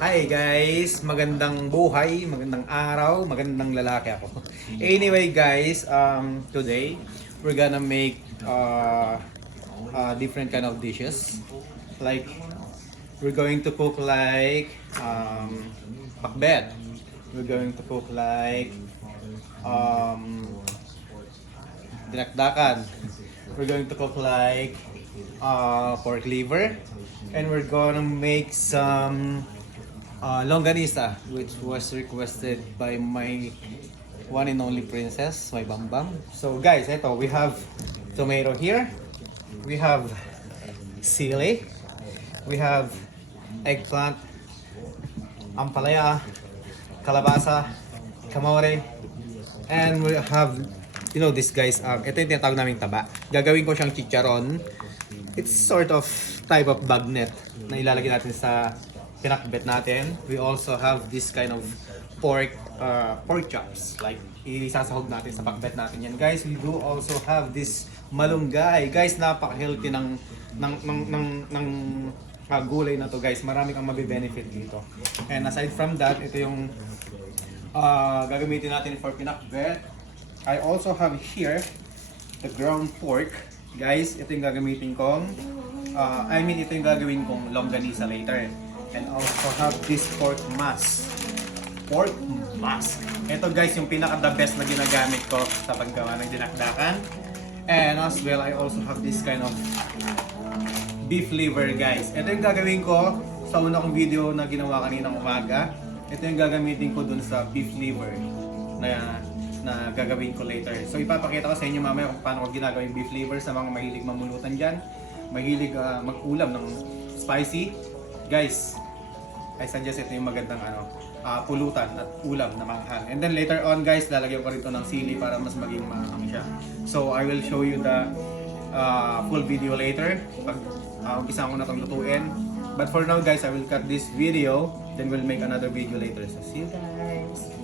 Hi guys! Magandang buhay, magandang araw, magandang lalaki ako. Anyway guys, today we're gonna make different kind of dishes. Like, we're going to cook like pakbet. We're going to cook like dinakdakan. We're going to cook like pork liver. And we're gonna make some longanisa, which was requested by my one and only princess, my Bambam. So guys, ito, we have tomato here, we have sili, we have eggplant, ampalaya, kalabasa, kamote, and we have, you know, this guys, ito yung tinatawag naming taba. Gagawin ko siyang chicharon. It's sort of type of bagnet na ilalagay natin sa pinakbet natin. We also have this kind of pork chops, like isasahog natin sa pakbet natin yan. Guys, we do also have this malunggay. Guys, napaka-healthy ng gulay na to, guys. Marami kang mabe-benefit dito. And aside from that, ito yung gagamitin natin for pinakbet. I also have here the ground pork. Guys, ito yung gagamitin kong ito yung gagawin kong longganisa later. And also have this pork mass. Pork mass. Ito guys, yung pinaka-the best na ginagamit ko sa paggawa ng dinakdakan. And as well, I also have this kind of beef liver, guys. Ito yung gagawin ko sa una kong video na ginawa kaninang umaga. Ito yung gagamitin ko dun sa beef liver na gagawin ko later. So ipapakita ko sa inyo mamaya kung paano ko ginagawa yung beef liver sa mga mahilig mamulutan dyan. Mahilig mag-ulam ng spicy. Guys, I suggest ito yung magandang pulutan at ulam na manghang. And then later on guys, lalagyan ko rito ng sili para mas maging manghang siya. So I will show you the full video later pag umpisa ko na itong lutuin. But for now guys, I will cut this video, then we'll make another video later. So see you guys!